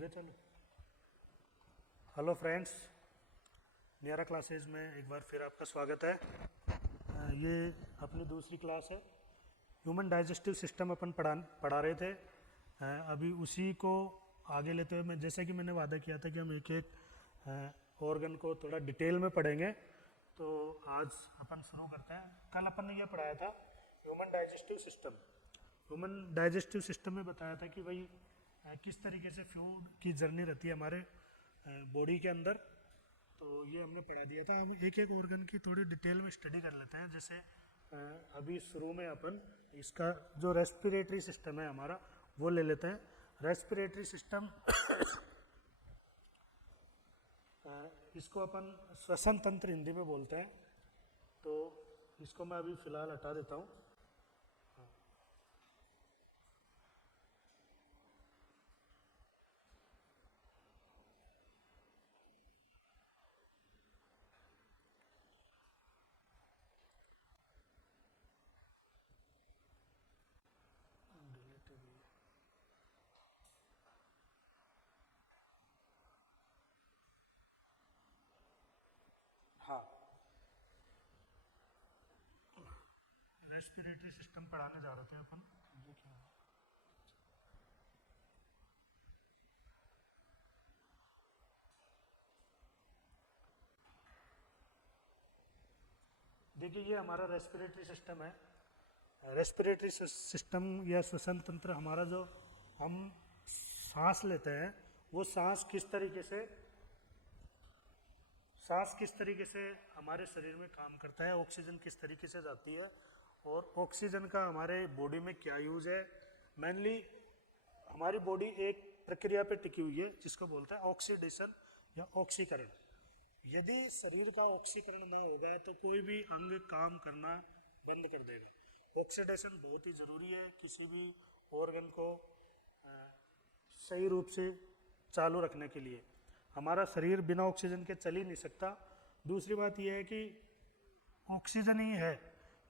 आगे चलो। Hello friends, नियारा classes में एक बार फिर आपका स्वागत है। ये अपनी दूसरी क्लास है। ह्यूमन डाइजेस्टिव सिस्टम अपन पढ़ा रहे थे। अभी उसी को आगे लेते हुए जैसे कि मैंने वादा किया था कि हम एक एक ऑर्गन को थोड़ा डिटेल में पढ़ेंगे, तो आज अपन शुरू करते हैं। कल अपन ने यह पढ़ाया था human digestive system. Human digestive system में बताया था कि भाई किस तरीके से फूड की जर्नी रहती है हमारे बॉडी के अंदर। तो ये हमने पढ़ा दिया था। हम एक एक ऑर्गन की थोड़ी डिटेल में स्टडी कर लेते हैं। जैसे अभी शुरू में अपन इसका जो रेस्पिरेटरी सिस्टम है हमारा वो ले लेते हैं। रेस्पिरेटरी सिस्टम इसको अपन श्वसन तंत्र हिंदी में बोलते हैं। तो इसको मैं अभी फ़िलहाल हटा देता हूँ। हाँ, रेस्पिरेटरी सिस्टम पढ़ाने जा रहे थे अपन। ये क्या है? देखिए, ये हमारा रेस्पिरेटरी सिस्टम है। रेस्पिरेटरी सिस्टम या श्वसन तंत्र हमारा जो हम सांस लेते हैं वो सांस किस तरीके से हमारे शरीर में काम करता है, ऑक्सीजन किस तरीके से जाती है और ऑक्सीजन का हमारे बॉडी में क्या यूज है। मेनली हमारी बॉडी एक प्रक्रिया पे टिकी हुई है जिसको बोलते हैं ऑक्सीडेशन या ऑक्सीकरण। यदि शरीर का ऑक्सीकरण ना होगा तो कोई भी अंग काम करना बंद कर देगा। ऑक्सीडेशन बहुत ही ज़रूरी है किसी भी ऑर्गन को सही रूप से चालू रखने के लिए। हमारा शरीर बिना ऑक्सीजन के चल ही नहीं सकता। दूसरी बात यह है कि ऑक्सीजन ही है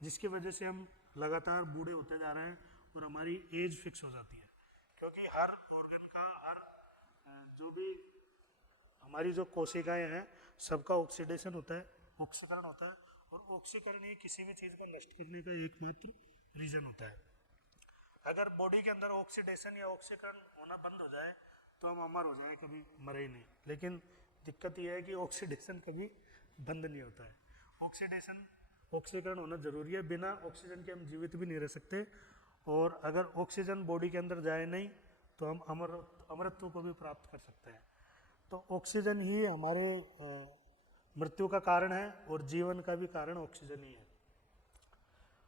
जिसकी वजह से हम लगातार बूढ़े होते जा रहे हैं और हमारी एज फिक्स हो जाती है। क्योंकि हर ऑर्गन का जो भी हमारी जो कोशिकाएं हैं सबका ऑक्सीडेशन होता है, ऑक्सीकरण होता है, और ऑक्सीकरण ही किसी भी चीज़ को नष्ट करने का एकमात्र रीजन होता है। अगर बॉडी के अंदर ऑक्सीडेशन या ऑक्सीकरण होना बंद हो जाए तो हम अमर हो जाए, कभी मरे ही नहीं। लेकिन दिक्कत यह है कि ऑक्सीडेशन कभी बंद नहीं होता है। ऑक्सीकरण होना जरूरी है। बिना ऑक्सीजन के हम जीवित भी नहीं रह सकते, और अगर ऑक्सीजन बॉडी के अंदर जाए नहीं तो हम अमरत्व को भी प्राप्त कर सकते हैं। तो ऑक्सीजन ही हमारे मृत्यु का कारण है और जीवन का भी कारण ऑक्सीजन ही है।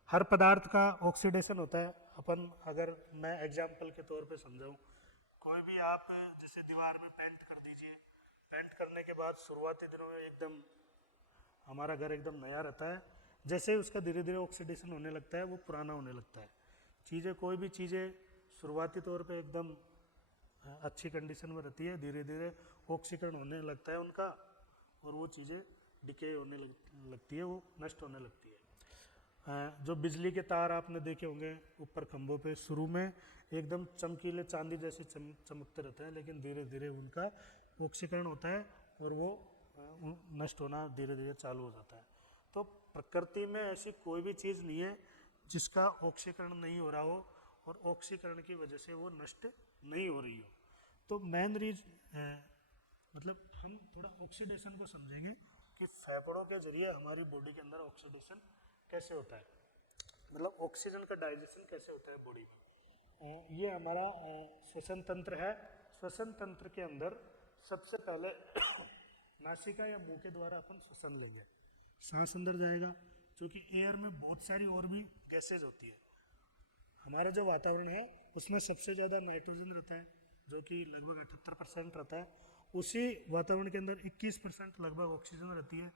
हर पदार्थ का ऑक्सीडेशन होता है। अपन अगर मैं एग्जाम्पल के तौर पे समझाऊं, कोई भी आप जैसे दीवार में पेंट कर दीजिए। पेंट करने के बाद शुरुआती दिनों में एकदम हमारा घर एकदम नया रहता है। जैसे ही उसका धीरे धीरे ऑक्सीडेशन होने लगता है वो पुराना होने लगता है। कोई भी चीज़ें शुरुआती तौर पे एकदम अच्छी कंडीशन में रहती है, धीरे धीरे ऑक्सीकरण होने लगता है उनका और वो चीज़ें डिके होने लगती है, वो नष्ट होने लगती है। जो बिजली के तार आपने देखे होंगे ऊपर खंभों पे, शुरू में एकदम चमकीले चांदी जैसे चमकते रहते हैं, लेकिन धीरे धीरे उनका ऑक्सीकरण होता है और वो नष्ट होना धीरे धीरे चालू हो जाता है। तो प्रकृति में ऐसी कोई भी चीज़ नहीं है जिसका ऑक्सीकरण नहीं हो रहा हो और ऑक्सीकरण की वजह से वो नष्ट नहीं हो रही हो। तो मेन मतलब हम थोड़ा ऑक्सीडेशन को समझेंगे कि फेफड़ों के जरिए हमारी बॉडी के अंदर ऑक्सीडेशन कैसे होता है, मतलब ऑक्सीजन का डाइजेशन कैसे होता है बॉडी में। ये हमारा श्वसन तंत्र है। श्वसन तंत्र के अंदर सबसे पहले नासिका या मुंह के द्वारा अपन श्वसन लेंगे, सांस अंदर जाएगा, क्योंकि एयर में बहुत सारी और भी गैसेज होती है। हमारा जो वातावरण है उसमें सबसे ज़्यादा नाइट्रोजन रहता है जो कि लगभग 78% रहता है। उसी वातावरण के अंदर 21% लगभग ऑक्सीजन रहती है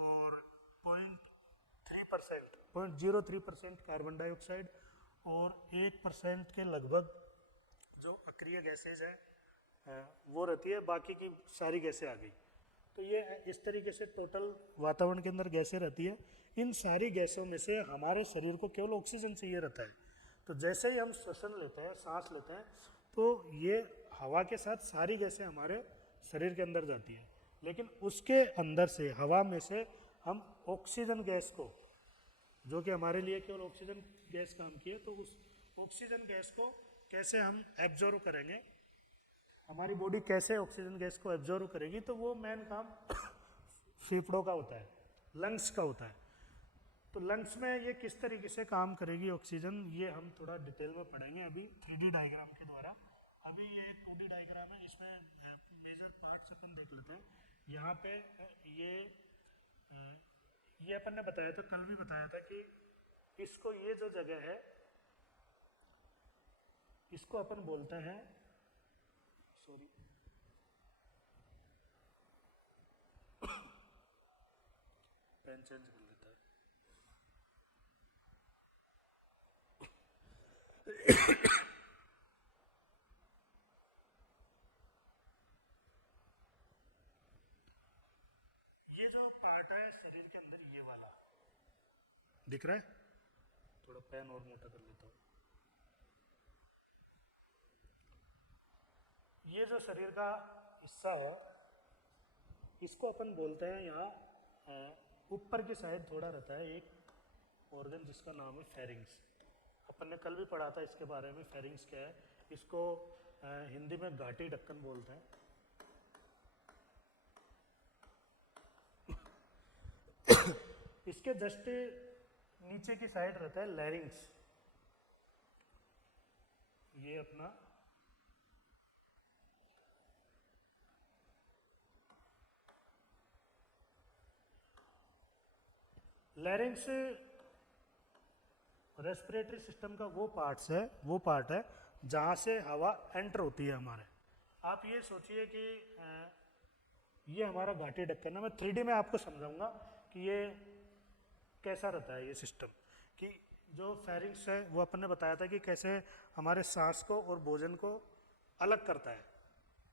और 0.03% कार्बन डाइऑक्साइड और 1% के लगभग जो अक्रिय गैसेज है वो रहती है। बाकी की सारी गैसें आ गई। तो ये इस तरीके से टोटल वातावरण के अंदर गैसें रहती है। इन सारी गैसों में से हमारे शरीर को केवल ऑक्सीजन चाहिए रहता है। तो जैसे ही हम श्वसन लेते हैं, सांस लेते हैं, तो ये हवा के साथ सारी गैसें हमारे शरीर के अंदर जाती है, लेकिन उसके अंदर से हवा में से हम ऑक्सीजन गैस को, जो कि हमारे लिए केवल ऑक्सीजन गैस काम की है, तो उस ऑक्सीजन गैस को कैसे हम एब्जॉर्व करेंगे, हमारी बॉडी कैसे ऑक्सीजन गैस को एब्जॉर्व करेगी, तो वो मेन काम फेफड़ों का होता है, लंग्स का होता है। तो लंग्स में ये किस तरीके से काम करेगी ऑक्सीजन, ये हम थोड़ा डिटेल में पढ़ेंगे अभी 3D डायग्राम के द्वारा। अभी ये एक 2D डायग्राम है, इसमें मेजर पार्ट्स अपन देख लेते हैं। यहाँ पे ये अपन ने बताया था, कल भी बताया था कि इसको, ये जो जगह है इसको अपन बोलते हैं, सॉरी पेन चेंज कर लेता है। ये जो पार्ट है शरीर के अंदर, ये वाला दिख रहा है, थोड़ा पेन और मोटा कर लेता हूँ। ये जो शरीर का हिस्सा है इसको अपन बोलते हैं, यहाँ ऊपर की साइड थोड़ा रहता है एक ऑर्गन जिसका नाम है फेरिंग्स। अपन ने कल भी पढ़ा था इसके बारे में, फेरिंग्स क्या है। इसको हिंदी में घाटी ढक्कन बोलते हैं। इसके जस्ट नीचे की साइड रहता है लैरिंग्स, ये अपना लैरिंग्स रेस्पिरेटरी सिस्टम का वो पार्ट है जहाँ से हवा एंटर होती है हमारे। आप ये सोचिए कि ये हमारा घाटी ढक्कन है। मैं 3D में आपको समझाऊंगा कि ये कैसा रहता है ये सिस्टम, कि जो फेरिंग्स है वो अपन ने बताया था कि कैसे हमारे सांस को और भोजन को अलग करता है।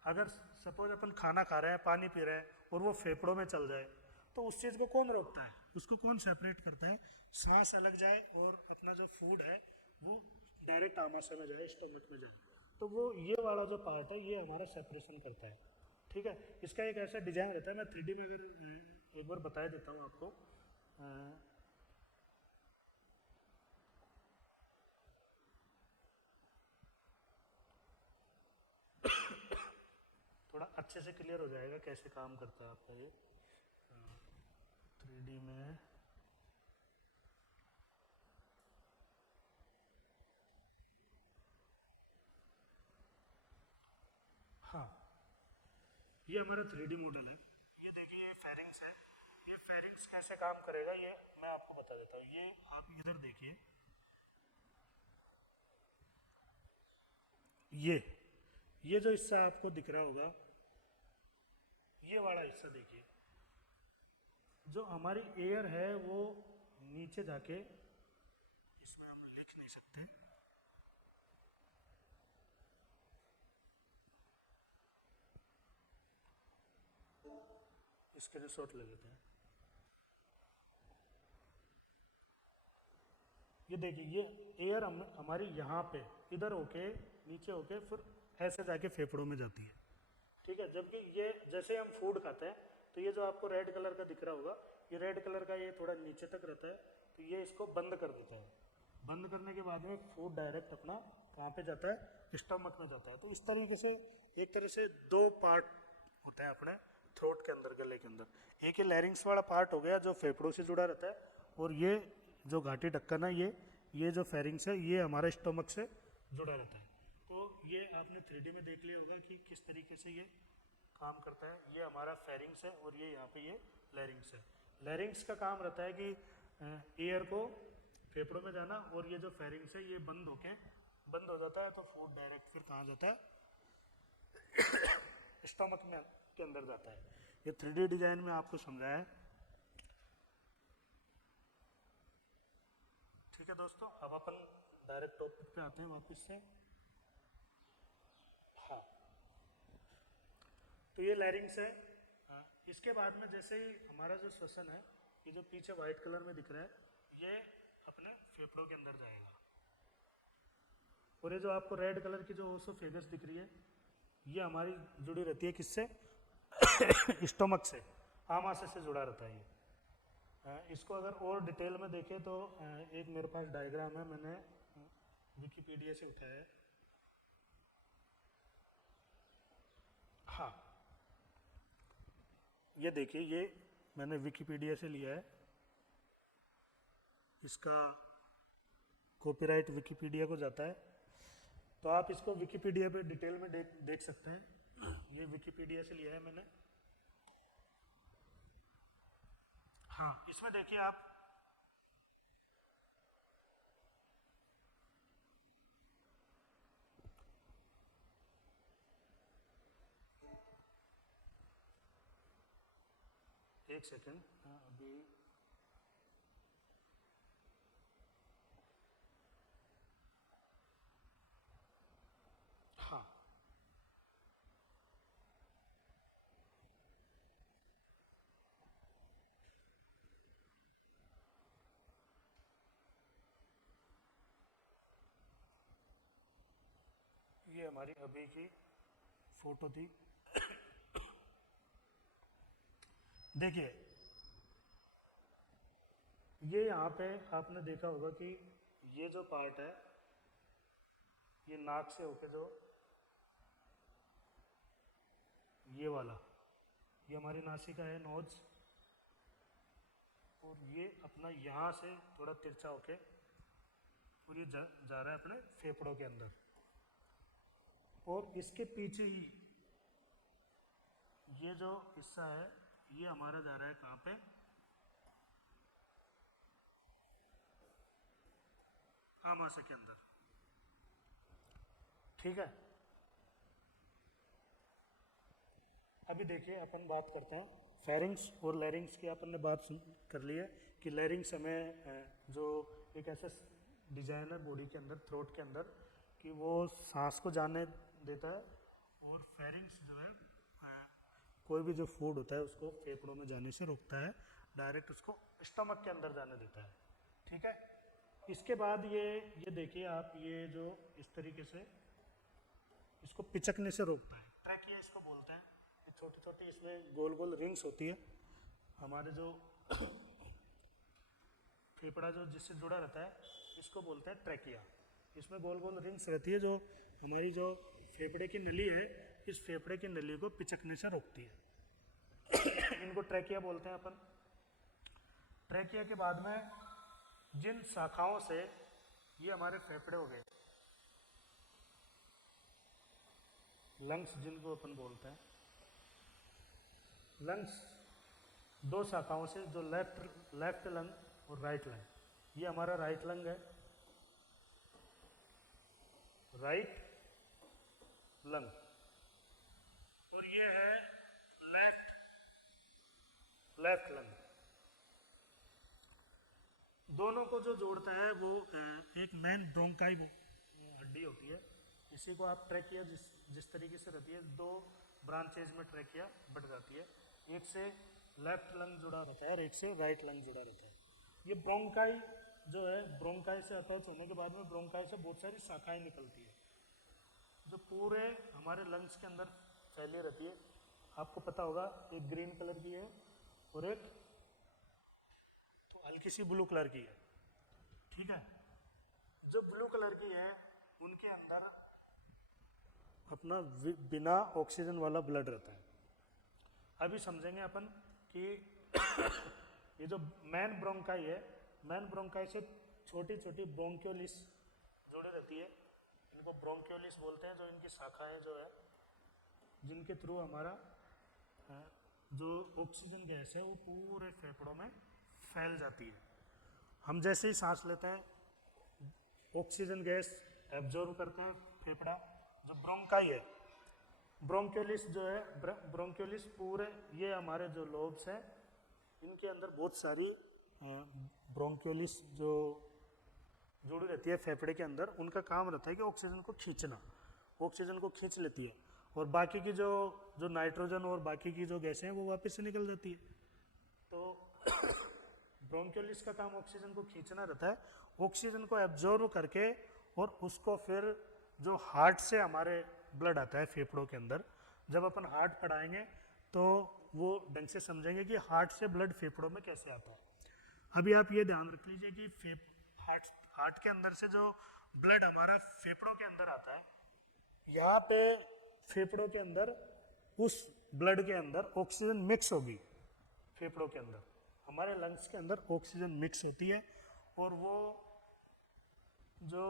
अगर सपोज अपन खाना खा रहे हैं, पानी पी रहे हैं और वो फेफड़ों में चल जाए तो उस चीज़ को कौन रोकता है, उसको कौन सेपरेट करता है? सांस अलग जाए और अपना जो फूड है वो डायरेक्ट आमाशय में जाए, स्टोमक में जाए। तो वो ये वाला जो पार्ट है ये हमारा सेपरेशन करता है। ठीक है, इसका एक ऐसा डिजाइन रहता है, मैं 3D में अगर एक बार बता देता हूँ आपको। थोड़ा अच्छे से क्लियर हो जाएगा कैसे काम करता है आपका ये 3D में। हाँ, ये हमारा 3D मॉडल है। ये देखिए, ये फेरिंग्स है। ये फेरिंग्स कैसे काम करेगा ये मैं आपको बता देता हूँ। ये आप इधर देखिए, ये जो हिस्सा आपको दिख रहा होगा, ये वाला हिस्सा देखिए, जो हमारी एयर है वो नीचे जाके, इसमें हम लिख नहीं सकते, इसके लिए शॉर्ट ले लेते हैं। ये देखिए, ये एयर हमारी यहाँ पे इधर होके नीचे होके फिर ऐसे जाके फेफड़ों में जाती है। ठीक है, जबकि ये जैसे हम फूड खाते हैं तो ये जो आपको रेड कलर का दिख रहा होगा, ये रेड कलर का ये थोड़ा नीचे तक रहता है, तो ये इसको बंद कर देता है। बंद करने के बाद में फूड डायरेक्ट अपना कहाँ पे जाता है, स्टमक में जाता है। तो इस तरीके से एक तरह से दो पार्ट होते हैं अपने थ्रोट के अंदर, गले के अंदर। एक ये लैरिंग्स वाला पार्ट हो गया जो फेफड़ों से जुड़ा रहता है, और ये जो घाटी ढक्कन है, ये जो फेरिंग्स है, ये हमारे स्टमक से जुड़ा रहता है। तो ये आपने 3D में देख लिया होगा कि किस तरीके से ये काम करता है। ये हमारा फेरिंग्स है और ये यहाँ पे ये लैरिंग्स है। लैरिंग्स का काम रहता है कि एयर को फेफड़ों में जाना, और ये जो फेरिंग्स है ये बंद हो जाता है, तो फूड डायरेक्ट फिर कहाँ जाता है, स्टमक में के अंदर जाता है। ये 3D डिजाइन में आपको समझाया है। ठीक है दोस्तों, अब अपन डायरेक्ट टॉपिक पे आते हैं वापस से। हाँ, तो ये लैरिंग्स है। हाँ, इसके बाद में जैसे ही हमारा जो श्वसन है, ये जो पीछे व्हाइट कलर में दिख रहा है, ये अपने फेफड़ों के अंदर जाएगा। और ये जो आपको रेड कलर की जो ओसोफेगस दिख रही है, ये हमारी जुड़ी रहती है किससे? स्टोमक से, आमाशय से जुड़ा रहता है ये। इसको अगर और डिटेल में देखें तो एक मेरे पास डायग्राम है, मैंने विकिपीडिया से उठाया है। हाँ, ये देखिए, ये मैंने विकिपीडिया से लिया है, इसका कॉपीराइट विकिपीडिया को जाता है, तो आप इसको विकिपीडिया पे डिटेल में देख सकते हैं। ये विकिपीडिया से लिया है मैंने। हाँ, इसमें देखिए आप, एक सेकेंड, अभी हाँ, ये हमारी अभी की फोटो थी। देखिए, ये यहाँ पे आपने देखा होगा कि ये जो पार्ट है, ये नाक से होके जो ये वाला, ये हमारी नासिका है, नोज, और ये अपना यहाँ से थोड़ा तिरछा होके और ये जा रहा है अपने फेफड़ों के अंदर, और इसके पीछे ही ये जो हिस्सा है, ये हमारा जा रहा है कहाँ पे? आमाशय के अंदर। ठीक है, अभी देखिए अपन बात करते हैं फेरिंग्स और लैरिंग्स की। अपन ने बात कर ली है कि लैरिंग्स हमें जो एक ऐसा डिजाइन है बॉडी के अंदर, थ्रोट के अंदर, कि वो सांस को जाने देता है, और फेरिंग्स जो है कोई भी जो फूड होता है उसको फेफड़ों में जाने से रोकता है, डायरेक्ट उसको स्टमक के अंदर जाने देता है। ठीक है, इसके बाद ये देखिए आप, ये जो इस तरीके से इसको पिचकने से रोकता है, ट्रैकिया इसको बोलते हैं। ये छोटी छोटी इसमें गोल गोल रिंग्स होती है, हमारे जो फेफड़ा जो जिससे जुड़ा रहता है, इसको बोलते हैं ट्रैकिया। इसमें गोल गोल रिंग्स रहती है जो हमारी जो फेफड़े की नली है, इस फेफड़े की नली को पिचकने से रोकती है। इनको ट्रैकिया बोलते हैं अपन। ट्रैकिया के बाद में जिन शाखाओं से, ये हमारे फेफड़े हो गए, लंग्स जिनको अपन बोलते हैं, लंग्स दो शाखाओं से, जो लेफ्ट लंग और राइट लंग, ये हमारा राइट लंग है, राइट लंग, और ये है लेफ्ट लंग। दोनों को जो जोड़ता है वो एक मेन ब्रोंकाई हड्डी होती है, इसी को आप ट्रैकिया जिस तरीके से रहती है, दो ब्रांचेज में ट्रैकिया बट जाती है, एक से लेफ्ट लंग जुड़ा रहता है और एक से राइट लंग जुड़ा रहता है। ये ब्रोंकाई जो है, ब्रोंकाई से अटैच होने के बाद में ब्रोंकाई से बहुत सारी शाखाएं निकलती है, जो पूरे हमारे लंग्स के अंदर फैली रहती है। आपको पता होगा, एक ग्रीन कलर की है और एक तो हल्की सी ब्लू कलर की है। ठीक है, जो ब्लू कलर की है उनके अंदर अपना बिना ऑक्सीजन वाला ब्लड रहता है। अभी समझेंगे अपन कि ये जो मैन ब्रोंकाई है, मैन ब्रोंकाई से छोटी छोटी ब्रोंक्योलिस जुड़ी रहती है, इनको ब्रोंक्योलिस बोलते हैं, जो इनकी शाखाएं जो है, जिनके थ्रू हमारा जो ऑक्सीजन गैस है वो पूरे फेफड़ों में फैल जाती है। हम जैसे ही सांस लेते हैं, ऑक्सीजन गैस एब्जॉर्ब करते हैं फेफड़ा, जो ब्रोंकाई है, ब्रोंक्योलिस जो है, ब्रोंक्योलिस पूरे, ये हमारे जो लोब्स हैं, इनके अंदर बहुत सारी ब्रोंक्योलिस जो जुड़ी रहती है फेफड़े के अंदर, उनका काम रहता है कि ऑक्सीजन को खींचना, ऑक्सीजन को खींच लेती है, और बाकी की जो नाइट्रोजन और बाकी की जो गैसें हैं वो वापस से निकल जाती है। तो ब्रोंक्योलिस का काम ऑक्सीजन को खींचना रहता है, ऑक्सीजन को एब्जॉर्ब करके और उसको फिर जो हार्ट से हमारे ब्लड आता है फेफड़ों के अंदर, जब अपन हार्ट पढ़ाएंगे तो वो ढंग से समझेंगे कि हार्ट से ब्लड फेफड़ों में कैसे आता है। अभी आप ये ध्यान रख लीजिए कि हार्ट के अंदर से जो ब्लड हमारा फेफड़ों के अंदर आता है, यहाँ पे फेफड़ों के अंदर उस ब्लड के अंदर ऑक्सीजन मिक्स होगी। फेफड़ों के अंदर हमारे लंग्स के अंदर ऑक्सीजन मिक्स होती है और वो जो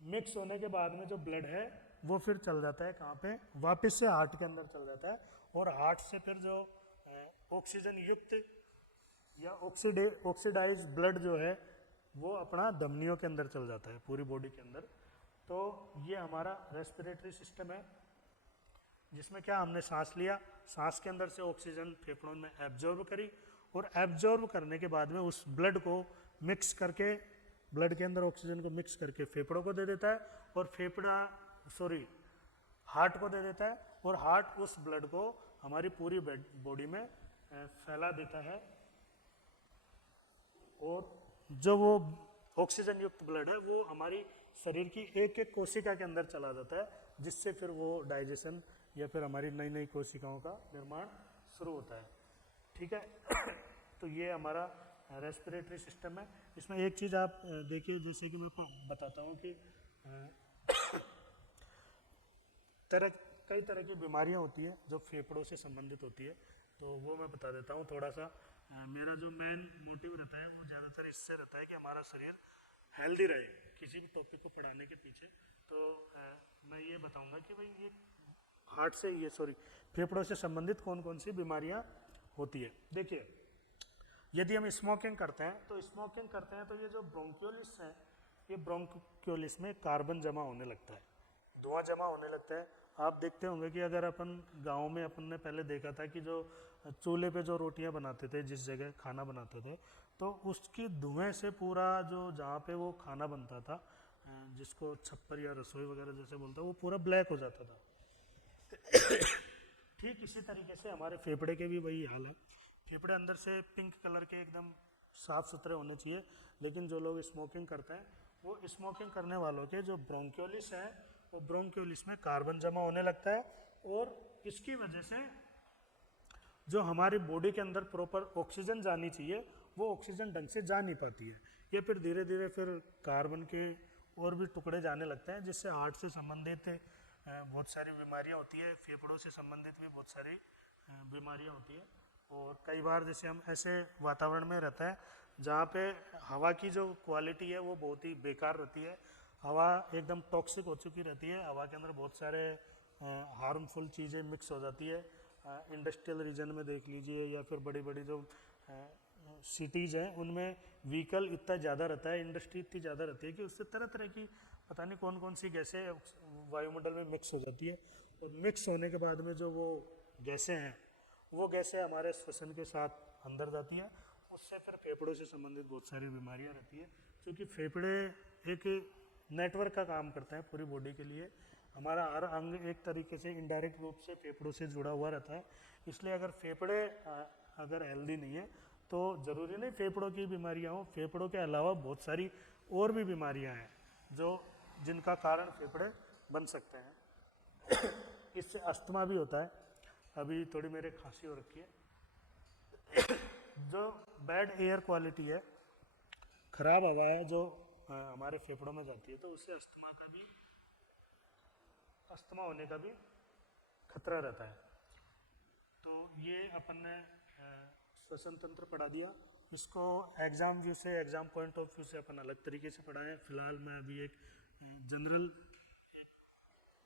मिक्स होने के बाद में जो ब्लड है वो फिर चल जाता है कहाँ पे, वापस से हार्ट के अंदर चल जाता है और हार्ट से फिर जो ऑक्सीजन युक्त या ऑक्सीडाइज ब्लड जो है वो अपना धमनियों के अंदर चल जाता है पूरी बॉडी के अंदर। तो ये हमारा रेस्पिरेटरी सिस्टम है जिसमें क्या हमने सांस लिया, सांस के अंदर से ऑक्सीजन फेफड़ों में एब्जॉर्ब करी और एब्जॉर्ब करने के बाद में उस ब्लड को मिक्स करके, ब्लड के अंदर ऑक्सीजन को मिक्स करके फेफड़ों को दे देता है और हार्ट को दे देता है और हार्ट उस ब्लड को हमारी पूरी बॉडी में फैला देता है और जो वो ऑक्सीजन युक्त ब्लड है वो हमारी शरीर की एक एक कोशिका के अंदर चला जाता है, जिससे फिर वो डाइजेशन या फिर हमारी नई नई कोशिकाओं का निर्माण शुरू होता है। ठीक है। तो ये हमारा रेस्पिरेटरी सिस्टम है। इसमें एक चीज़ आप देखिए, जैसे कि मैं बताता हूँ कि कई तरह की बीमारियाँ होती है जो फेफड़ों से संबंधित होती है, तो वो मैं बता देता हूँ थोड़ा सा। मेरा जो मेन मोटिव रहता है वो ज़्यादातर इससे रहता है कि हमारा शरीर हेल्दी रहे किसी भी टॉपिक को पढ़ाने के पीछे। तो मैं ये बताऊंगा कि भाई ये फेफड़ों से संबंधित कौन कौन सी बीमारियां होती है। देखिए, यदि हम स्मोकिंग करते हैं तो ये जो ब्रोंकियोलिस है, ये ब्रोंकियोलिस में कार्बन जमा होने लगता है, धुआं जमा होने लगता है। आप देखते होंगे कि अगर अपन गांव में अपन ने पहले देखा था कि जो चूल्हे पे जो रोटियां बनाते थे, जिस जगह खाना बनाते थे, तो उसकी धुएं से पूरा जो जहाँ पे वो खाना बनता था, जिसको छप्पर या रसोई वगैरह जैसे बोलता है, वो पूरा ब्लैक हो जाता था। ठीक इसी तरीके से हमारे फेफड़े के भी वही हाल है। फेफड़े अंदर से पिंक कलर के एकदम साफ सुथरे होने चाहिए, लेकिन जो लोग स्मोकिंग करते हैं, वो स्मोकिंग करने वालों के जो ब्रोंकियोलिस है, वो ब्रोंकियोलिस में कार्बन जमा होने लगता है और इसकी वजह से जो हमारी बॉडी के अंदर प्रॉपर ऑक्सीजन जानी चाहिए वो ऑक्सीजन ढंग से जा नहीं पाती है। ये फिर धीरे धीरे फिर कार्बन के और भी टुकड़े जाने लगते हैं, जिससे हार्ट से संबंधित बहुत सारी बीमारियां होती है, फेफड़ों से संबंधित भी बहुत सारी बीमारियां होती है। और कई बार जैसे हम ऐसे वातावरण में रहता है जहाँ पे हवा की जो क्वालिटी है वो बहुत ही बेकार रहती है, हवा एकदम टॉक्सिक हो चुकी रहती है, हवा के अंदर बहुत सारे हार्मफुल चीज़ें मिक्स हो जाती है। इंडस्ट्रियल रीजन में देख लीजिए या फिर बड़ी बड़ी जो सिटीज़ हैं उनमें व्हीकल इतना ज़्यादा रहता है, इंडस्ट्री इतनी ज़्यादा रहती है कि उससे तरह तरह की पता नहीं कौन कौन सी गैसें वायुमंडल में मिक्स हो जाती है और मिक्स होने के बाद में जो वो गैसें हैं वो गैसें हमारे श्वसन के साथ अंदर जाती हैं, उससे फिर फेफड़ों से संबंधित बहुत सारी बीमारियां रहती है। क्योंकि फेफड़े एक नेटवर्क का काम करता है पूरी बॉडी के लिए, हमारा हर अंग एक तरीके से इनडायरेक्ट रूप से फेफड़ों से जुड़ा हुआ रहता है। इसलिए अगर फेफड़े अगर हेल्दी नहीं है तो ज़रूरी नहीं फेफड़ों की बीमारियां हो, फेफड़ों के अलावा बहुत सारी और भी बीमारियां हैं जिनका कारण फेफड़े बन सकते हैं। इससे अस्थमा भी होता है। अभी थोड़ी मेरे खांसी हो रखी है। जो बैड एयर क्वालिटी है, खराब हवा है जो हमारे फेफड़ों में जाती है, तो उससे अस्थमा होने का भी खतरा रहता है। तो ये अपन ने श्वसन तंत्र पढ़ा दिया, इसको एग्ज़ाम व्यू से, एग्ज़ाम पॉइंट ऑफ व्यू से अपन अलग तरीके से पढ़ा है। फिलहाल मैं अभी एक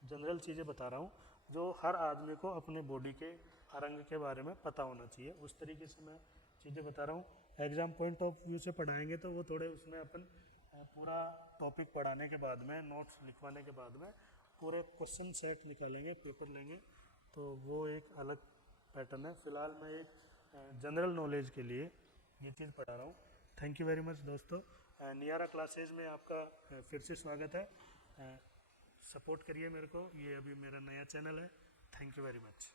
जनरल चीज़ें बता रहा हूँ जो हर आदमी को अपने बॉडी के हर अंग के बारे में पता होना चाहिए, उस तरीके से मैं चीज़ें बता रहा हूँ। एग्ज़ाम पॉइंट ऑफ व्यू से पढ़ाएंगे तो वो थोड़े उसमें अपन पूरा टॉपिक पढ़ाने के बाद में, नोट्स लिखवाने के बाद में पूरे क्वेश्चन सेट निकालेंगे, पेपर लेंगे, तो वो एक अलग पैटर्न है। फिलहाल मैं एक जनरल नॉलेज के लिए ये चीज़ पढ़ा रहा हूँ। थैंक यू वेरी मच दोस्तों। नियारा क्लासेज में आपका फिर से स्वागत है। सपोर्ट करिए मेरे को, ये अभी मेरा नया चैनल है। Thank you very much.